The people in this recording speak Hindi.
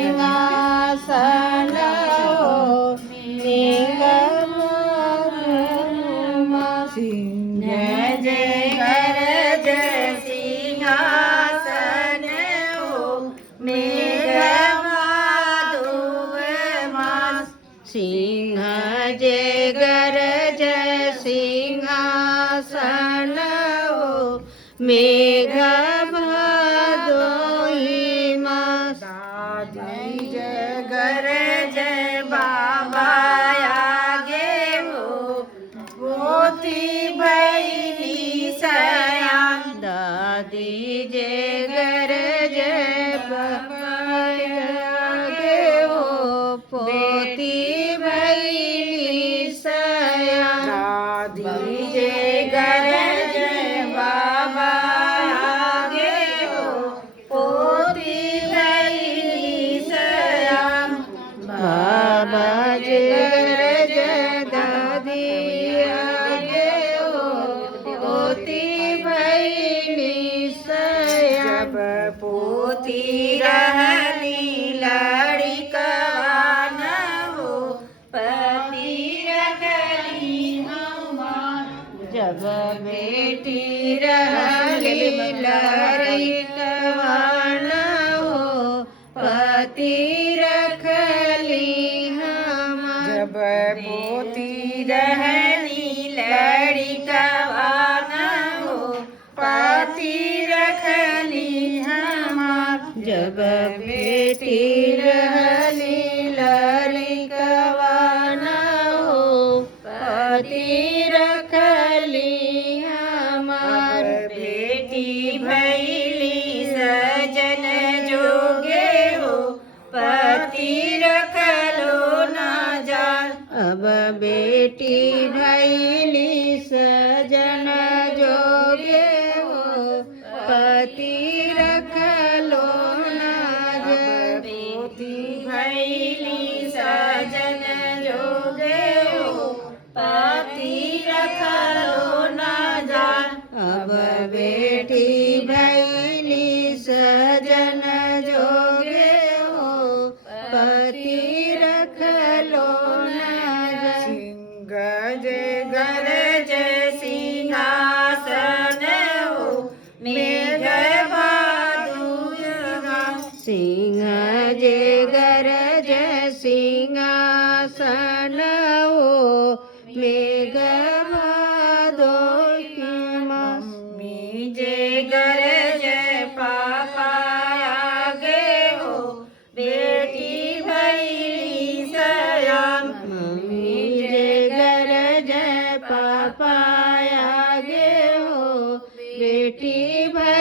सिंहासन सिंह जय गरज सिंहासन मेघ सिंह जय गरज सिंहासन मेघ भादोई मास दादी जय गरज बाबा आगे हो पोती भैली सयान दादी जय गरज बाबा आगे हो पोती भैली सयान दादी जय गरज बाबा आगे हो पोती भैली सयान बाबा जय गरज दादी आगे हो पोती भैली सयान पोती रहली लड़िकवान हो पति रखली जब बेटी रहली लड़िकवान हो पति रखली जब पोती रहली लड़िकवान हो पति रखली जब बेटी रहली लड़िकवान हो पति रखली हमार बेटी भैली सजन जोगे हो पति रखलो ना जान अब बेटी भैली सजन जोगे हो पति रखलो ना जान बेटी भैली सजन जोगे हो पति रखलो ना जान अब बेटी भैली सजन जोगे हो पति रखलो ना जान सिंह जय गरज सिंहासन हो मेघ सिंह जय गरज सिंहासन हो मेघ भादोई मम्मी जय गरज पापा आगे हो बेटी भैली सयान मम्मी जय गरज पापा आगे हो बेटी भैली